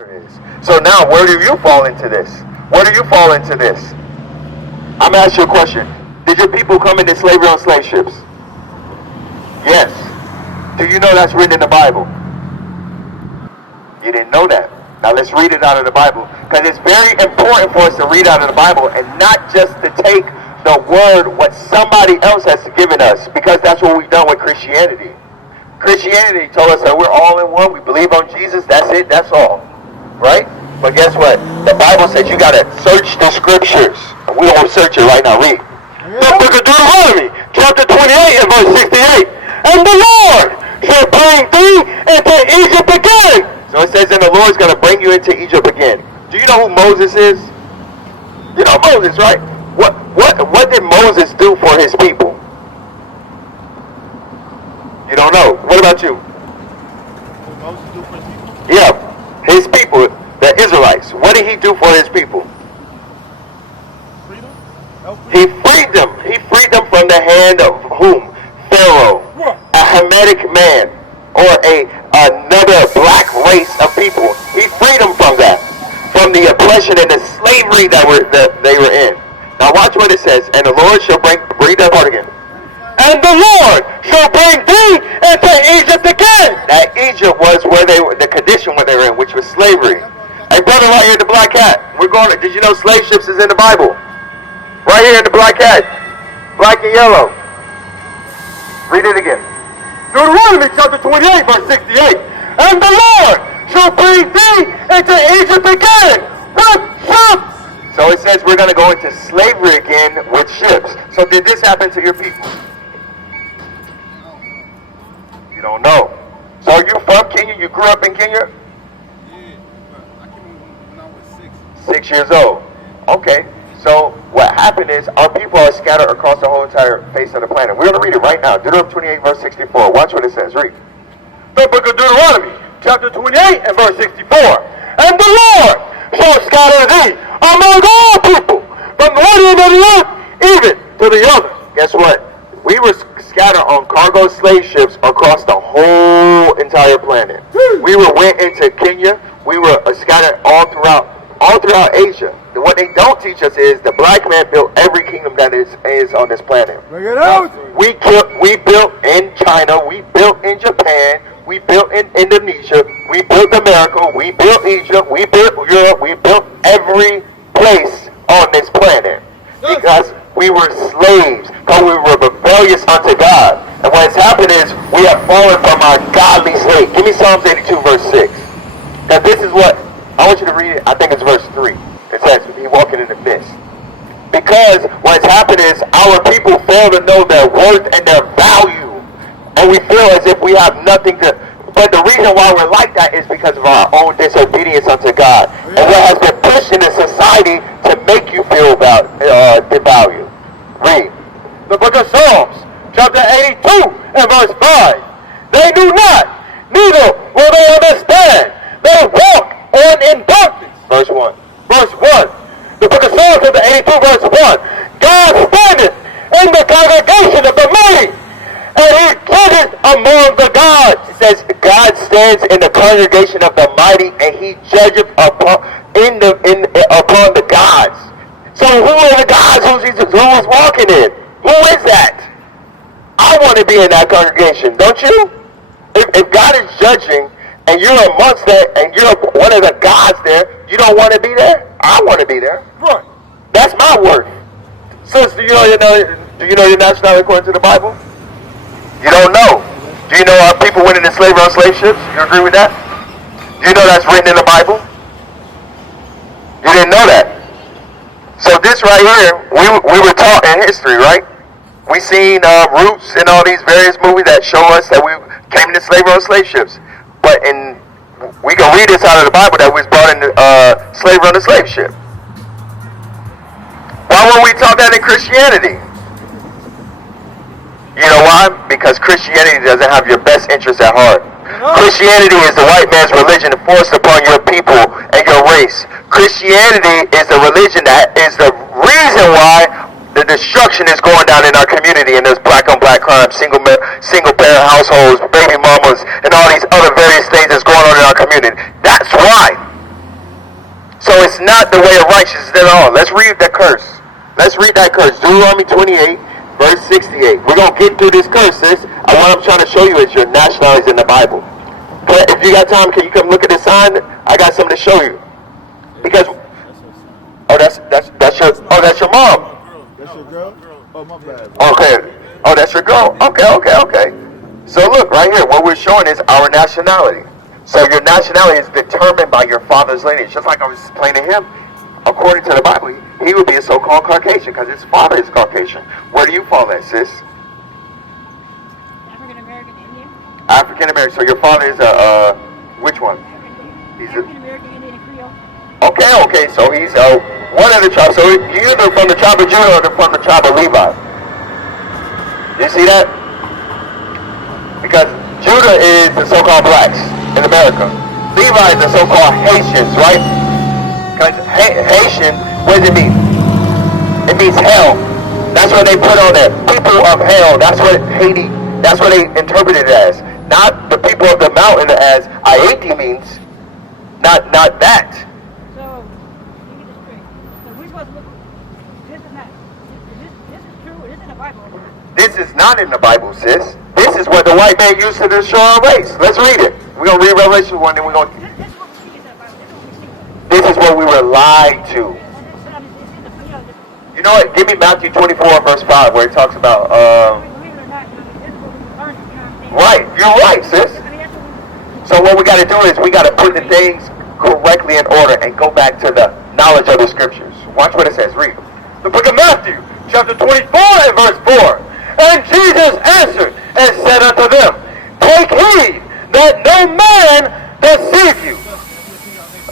is. So now, where do you fall into this? Where do you fall into this? I'm going to ask you a question. Did your people come into slavery on slave ships? Yes. Do you know that's written in the Bible? You didn't know that. Now let's read it out of the Bible, because it's very important for us to read out of the Bible and not just to take the word what somebody else has given us, because that's what we've done with Christianity. Christianity told us that we're all in one. We believe on Jesus. That's it. That's all. Right? But guess what? The Bible says you got to search the scriptures. We're going to search it right now. Read. The book of Deuteronomy, chapter 28 and verse 68. And the Lord shall bring thee into Egypt again. So it says, and the Lord's going to bring you into Egypt again. Do you know who Moses is? You know Moses, right? What did Moses do for his people? You don't know. What about you? What Moses do for his people? Yeah, his people, the Israelites. What did he do for his people? Freedom? He freed them. He freed them from the hand of whom? Pharaoh, a Hamitic man, or another black race of people. He freed them from that, from the oppression and the slavery that they were in. Now watch what it says. And the Lord shall read that part again. And the Lord shall bring thee into Egypt again. That Egypt was where they were, the condition where they were in, which was slavery. Hey brother, right here in the black hat. We're going to, did you know slave ships is in the Bible? Right here in the black hat. Black and yellow. Read it again. Deuteronomy chapter 28 verse 68. And the Lord shall bring thee into Egypt again with ships. So it says we're going to go into slavery again with ships. So did this happen to your people? You don't know. So are you from Kenya? You grew up in Kenya? Yeah, I came when I was 6. 6 years old. Okay. So what happened is our people are scattered across the whole entire face of the planet. We're going to read it right now. Deuteronomy 28 verse 64. Watch what it says. Read. The book of Deuteronomy, chapter 28 and verse 64. And the Lord shall scatter thee among all people, from one end of the earth even to the other. Guess what? We were scattered on cargo slave ships across the whole entire planet. We went into Kenya. We were scattered all throughout Asia. What they don't teach us is the black man built every kingdom that is on this planet. Bring it out. We built in China. We built in Japan. We built in Indonesia. We built America. We built Egypt. We built Europe. We built every place on this planet because we were slaves, because we were rebellious unto God. And what has happened is we have fallen from our godly slave. Give me Psalms 82 verse 6. Now this is what, I want you to read it, I think it's verse 3. It says, he walking in the mist. Because what has happened is our people fail to know their worth and their value. And we feel as if we have nothing to, but the reason why we're like that is because of our own disobedience unto God. And what has been pushed in the society to make you feel devalued. Read. The book of Psalms, chapter 82 and verse 5. They do not, neither will they understand. They walk on in darkness. Verse 1. Verse 1. The book of Psalms, chapter 82 verse 1. God standeth in the congregation of the mighty, and he judges among the gods. It says God stands in the congregation of the mighty, and he judges upon the gods. So who are the gods who is walking in? Who is that? I want to be in that congregation, don't you? If God is judging and you're amongst that and you're one of the gods there, you don't want to be there? I want to be there. Right. That's my worth. Sis, do you know your nationality according to the Bible? You don't know. Do you know our people went into slavery on slave ships? You agree with that? Do you know that's written in the Bible? You didn't know that. So this right here, we were taught in history, right? We seen Roots and all these various movies that show us that we came into slavery on slave ships. But we can read this out of the Bible that we was brought into slavery on a slave ship. Why weren't we taught that in Christianity? You know why? Because Christianity doesn't have your best interests at heart. Christianity is the white man's religion forced upon your people and your race. Christianity is the religion that is the reason why the destruction is going down in our community, and there's black on black crime, single parent households, baby mamas, and all these other various things that's going on in our community. That's why. the way of righteousness at all. Let's read that curse. Let's read that curse. Deuteronomy 28, verse 68. We're going to get through this curse, sis. And what I'm trying to show you is your nationality is in the Bible. But if you got time, can you come look at the sign? I got something to show you. Because, that's your mom. That's your girl? Oh, my bad. Okay. Oh, that's your girl. Okay. So look, right here, what we're showing is our nationality. So your nationality is determined by your father's lineage. Just like I was explaining to him, according to the Bible, he would be a so-called Caucasian because his father is Caucasian. Where do you fall at, sis? African-American Indian. African-American. So your father is which one? He's African-American Indian and Creole. Okay. So he's one of the tribes. So you're either from the tribe of Judah or from the tribe of Levi. You see that? Because Judah is the so-called blacks in America. Levi is the so-called Haitians, right? Because Haitian, what does it mean? It means hell. That's what they put on there. People of hell. That's what Haiti, that's what they interpret it as. Not the people of the mountain as Haiti means. Not that. So, you get this straight. So we're supposed to look, this is not, this is true, this is in the Bible. This is not in the Bible, sis. This is what the white man used to destroy our race. Let's read it. We're going to read Revelation 1, then we're going to... This is what we see in the Bible. This is what we see. This is what we were lied to. You know what? Give me Matthew 24, verse 5, where it talks about... Believe it or not, this is what we learned, you know what I'm saying? Right. You're right, sis. So what we got to do is we got to put the things correctly in order and go back to the knowledge of the scriptures. Watch what it says. Read. The book of Matthew, chapter 24 and verse 4. And Jesus answered and said unto them, take heed that no man deceive you.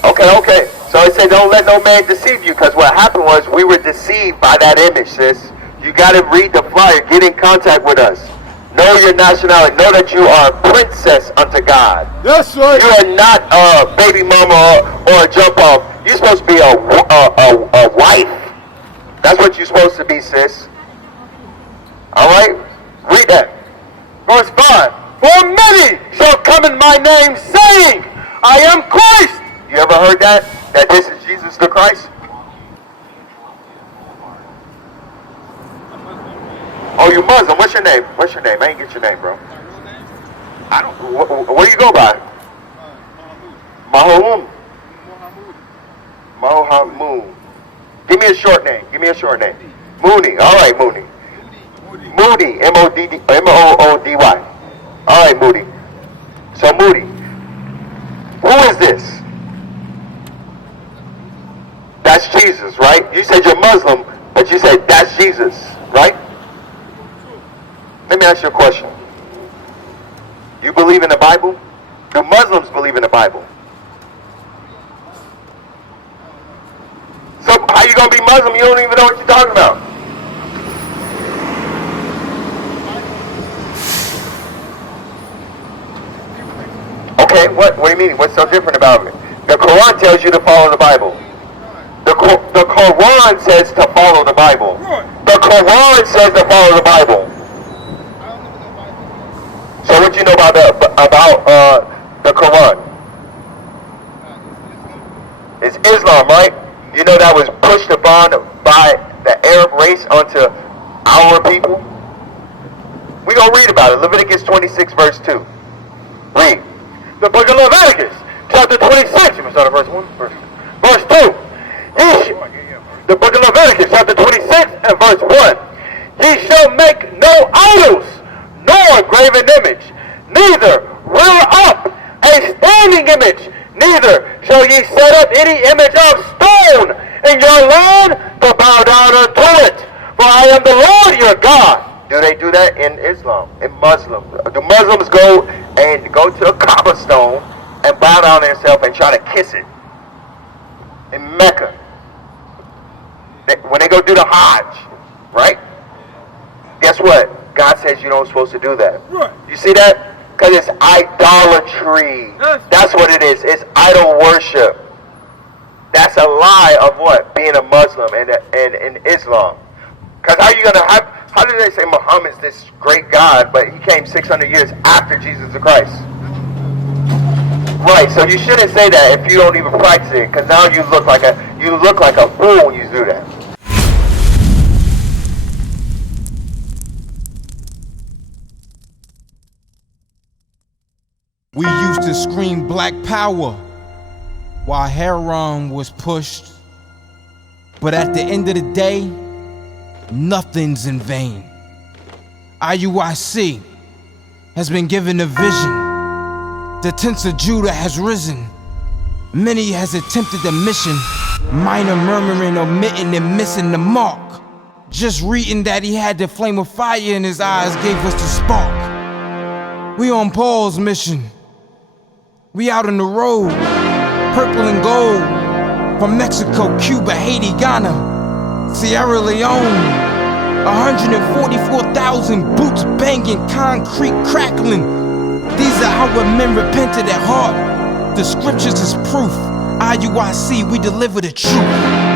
Okay. So it said don't let no man deceive you, because what happened was we were deceived by that image, sis. You got to read the flyer. Get in contact with us. Know your nationality. Know that you are a princess unto God. That's right. You are not a baby mama or a jump off. You're supposed to be a wife. That's what you're supposed to be, sis. Alright? Read that. Verse 5. For many shall come in my name, saying, I am Christ. You ever heard that? That this is Jesus the Christ? Oh, you Muslim. What's your name? I ain't get your name, bro. I don't. What do you go by? Mahoud. Give me a short name. Mooney. All right, Mooney. Moody. M-O-O-D-Y. All right, Moody. So Moody, who is this? That's Jesus, right? You said you're Muslim, but you said that's Jesus, right? Let me ask you a question. You believe in the Bible? Do Muslims believe in the Bible? So how you gonna be Muslim? You don't even know what you're talking about. Okay, what do you mean? What's so different about it? The Quran tells you to follow the Bible. The Quran says to follow the Bible. The Quran says to follow the Bible. So what you know about the Quran? It's Islam, right? You know that was pushed upon by the Arab race onto our people? We're going to read about it. Leviticus 26, verse 2. Read. The book of Leviticus, chapter 26. You must start at verse 1. Verse 2. The book of Leviticus, chapter 26 and verse 1. Ye shall make no idols, nor graven image, neither rear up a standing image, neither shall ye set up any image of stone in your land to bow down unto it. For I am the Lord your God. Do they do that in Islam, in Muslim? Do Muslims go to a Kaaba stone and bow down themselves and try to kiss it? In Mecca. When they go do the Hajj, right? Guess what? God says you're not supposed to do that. Right. You see that? Because it's idolatry. That's what it is. It's idol worship. That's a lie of what? Being a Muslim and in Islam. Because how do they say Muhammad's this great God, but he came 600 years after Jesus Christ? Right, so you shouldn't say that if you don't even practice it, because now you look like You look like a fool when you do that. We used to scream black power while heroin was pushed. But at the end of the day, nothing's in vain. IUIC has been given a vision. The tents of Judah has risen. Many has attempted the mission. Minor murmuring, omitting, and missing the mark. Just reading that he had the flame of fire in his eyes gave us the spark. We on Paul's mission. We out on the road, purple and gold. From Mexico, Cuba, Haiti, Ghana, Sierra Leone. 144,000 boots banging, concrete crackling. These are our men repented at heart. The scriptures is proof. IUIC, we deliver the truth.